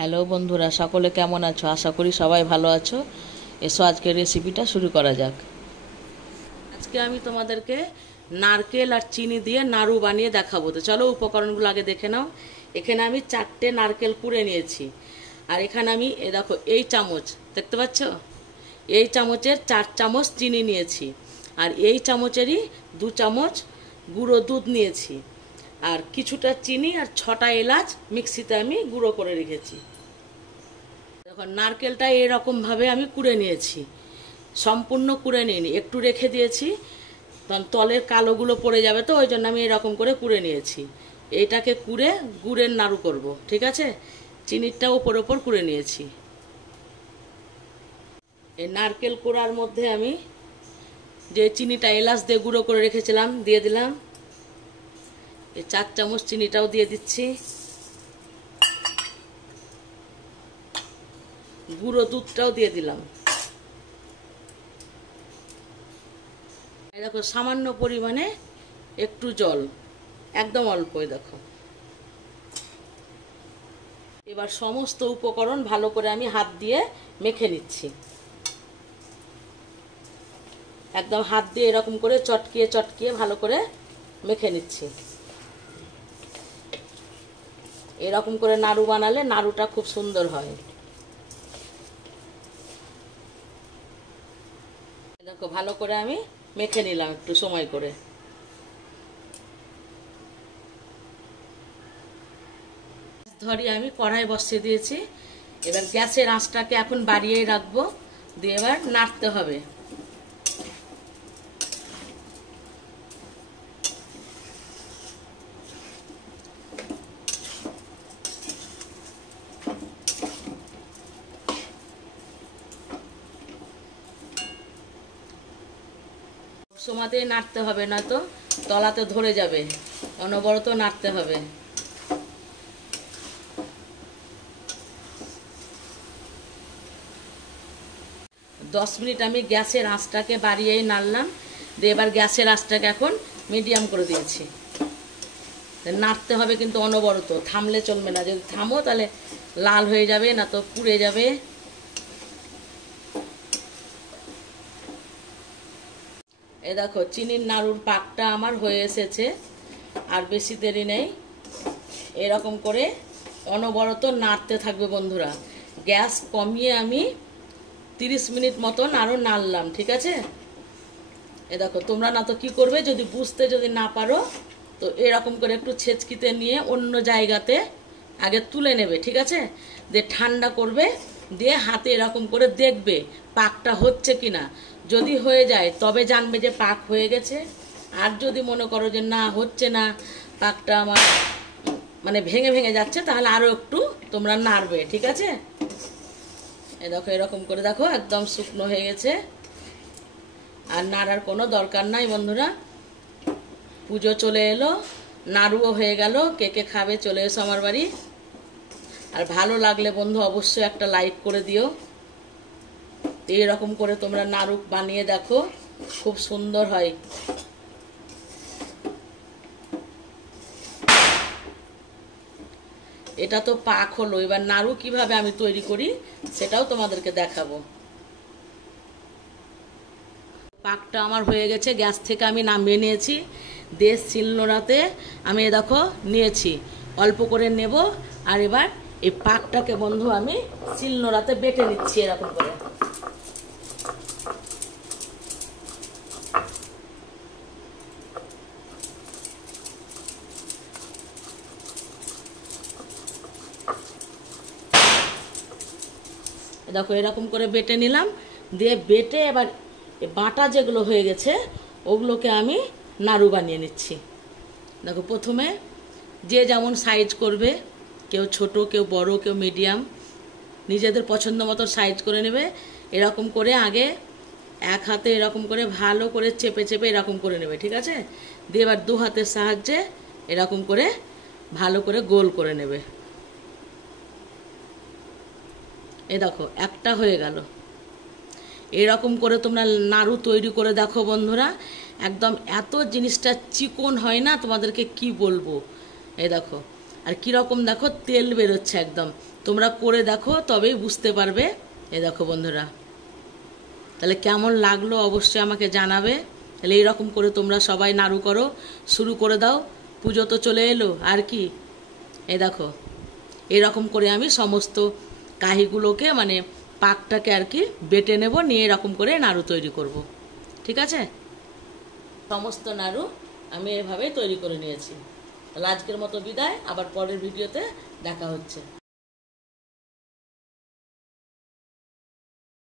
Hello বন্ধুরা, সকলে কেমন আছো? আশা করি সবাই ভালো আছো। এসো আজকের রেসিপিটা শুরু করা যাক। আজকে আমি তোমাদেরকে নারকেল আর চিনি দিয়ে নাড়ু বানিয়ে দেখাবো। তো চলো উপকরণগুলো আগে দেখে নাও। এখানে আমি 4টে নারকেল কুড়ে নিয়েছি, আর এখানে আমি দেখো এই চামচ দেখতে পাচ্ছ, এই চামচের 4 চামচ চিনি নিয়েছি, আর এই চামচেরই 2 চামচ গুঁড়ো দুধ নিয়েছি, আর কিছুটা চিনি আর 6টা এলাচ মিক্সিতে আমি গুঁড়ো করে রেখেছি। দেখুন নারকেলটা এরকমভাবে আমি কুড়ে নিয়েছি, সম্পূর্ণ কুড়ে নিইনি, একটু রেখে দিয়েছি, তখন তলের কালোগুলো পড়ে যাবে, তো ওই জন্য আমি এরকম করে কুড়ে নিয়েছি। এইটাকে কুড়ে গুড়ের নাড়ু করব, ঠিক আছে? চিনিটা ওপর ওপর কুড়ে নিয়েছি। এই নারকেল কুড়ার মধ্যে আমি যে চিনিটা এলাচ দিয়ে গুঁড়ো করে রেখেছিলাম দিয়ে দিলাম। এই 4 চামচ চিনিটাও দিয়ে দিচ্ছি। গুঁড়ো দুধটাও দিয়ে দিলাম। দেখো সামান্য পরিমাণে একটু জল, একদম অল্পই দেখো। এবার সমস্ত উপকরণ ভালো করে আমি হাত দিয়ে মেখে নিচ্ছি। একদম হাত দিয়ে এরকম করে চটকিয়ে চটকিয়ে ভালো করে মেখে নিচ্ছি। এরকম করে নাড়ু বানালে নাড়ুটা খুব সুন্দর হয়। দেখো ভালো করে আমি মেখে নিলাম একটু সময় করে। ধরিয়ে আমি কড়াই বসিয়ে দিয়েছি। এবার গ্যাসের আঁচটাকে এখন বাড়িয়েই রাখবো, দিয়ে এবার নাড়তে হবে। সমাতে নাড়তে হবে, না তো তলাতে ধরে যাবে, অনবরত নাড়তে হবে। দশ মিনিট আমি গ্যাসের আঁচটাকে বাড়িয়েই নাড়লাম, দিয়ে এবার গ্যাসের আঁচটাকে এখন মিডিয়াম করে দিয়েছি। নাড়তে হবে কিন্তু অনবরত, থামলে চলবে না। যদি থামো তাহলে লাল হয়ে যাবে, না তো পুড়ে যাবে। এ দেখো চিনির নাড়ুর পাকটা আমার হয়ে এসেছে, আর বেশি দেরি নেই। এরকম করে অনবরত নাড়তে থাকবে বন্ধুরা। গ্যাস কমিয়ে আমি 30 মিনিট মতন আরও নাড়লাম, ঠিক আছে? এ দেখো তোমরা না তো কি করবে, যদি বুঝতে যদি না পারো তো এরকম করে একটু ছেঁচকিতে নিয়ে অন্য জায়গাতে আগে তুলে নেবে, ঠিক আছে? দিয়ে ঠান্ডা করবে, দিয়ে হাতে এরকম করে দেখবে পাকটা হচ্ছে কিনা। যদি হয়ে যায় তবে জানবে যে পাক হয়ে গেছে। আর যদি মনে করো যে না হচ্ছে না, পাকটা আমার মানে ভেঙে ভেঙে যাচ্ছে, তাহলে আরও একটু তোমরা নাড়বে, ঠিক আছে? এই দেখো এরকম করে দেখো একদম শুকনো হয়ে গেছে, আর নাড়ার কোনো দরকার নাই বন্ধুরা। পুজো চলে এলো, নাড়ুও হয়ে গেল। কে কে খাবে চলে এসো আমার বাড়ি। আর ভালো লাগলে বন্ধু অবশ্যই একটা লাইক করে দিও। এইরকম করে তোমরা নাড়ু বানিয়ে দেখো, খুব সুন্দর হয়। এটা তো পাক হলো, এবার নাড়ু কিভাবে আমি তৈরি করি সেটাও তোমাদেরকে দেখাবো। পাকটা আমার হয়ে গেছে, গ্যাস থেকে আমি নামিয়ে নিয়েছি। দেশ শিলনোড়াতে আমি দেখো নিয়েছি, অল্প করে নেব। আর এবার এই পাকটাকে বন্ধু আমি শিলনোড়াতে বেটে নিচ্ছি এরকম করে। দেখো এরকম করে বেটে নিলাম, দিয়ে বেটে এবার বাটা যেগুলো হয়ে গেছে ওগুলোকে আমি নাড়ু বানিয়ে নিচ্ছি। দেখো প্রথমে যে যেমন সাইজ করবে, কেউ ছোট, কেউ বড়, কেউ মিডিয়াম, নিজেদের পছন্দ মতো সাইজ করে নেবে। এরকম করে আগে এক হাতে এরকম করে ভালো করে চেপে চেপে এরকম করে নেবে, ঠিক আছে? দিয়ে এবার 2 হাতের সাহায্যে এরকম করে ভালো করে গোল করে নেবে। এ দেখো একটা হয়ে গেল। এরকম করে তোমরা নাড়ু তৈরি করে দেখো বন্ধুরা, একদম এত জিনিসটা চিকন হয় না, তোমাদেরকে কি বলবো। এই দেখো আর কীরকম দেখো তেল বেরোচ্ছে একদম। তোমরা করে দেখো তবেই বুঝতে পারবে। এই দেখো বন্ধুরা, তাহলে কেমন লাগলো অবশ্যই আমাকে জানাবে। তাহলে এইরকম করে তোমরা সবাই নাড়ু করো, শুরু করে দাও। পুজো তো চলে এলো আর কি। এই দেখো এরকম করে আমি সমস্ত কাহিগুলোকে মানে পাকটাকে আর কি বেটে নেব, নিয়ে এরকম করে নাড়ু তৈরি করব। ঠিক আছে, সমস্ত নাড়ু আমি এভাবে তৈরি করে নিয়েছি। তাহলে আজকের মতো বিদায়, আবার পরের ভিডিওতে দেখা হচ্ছে।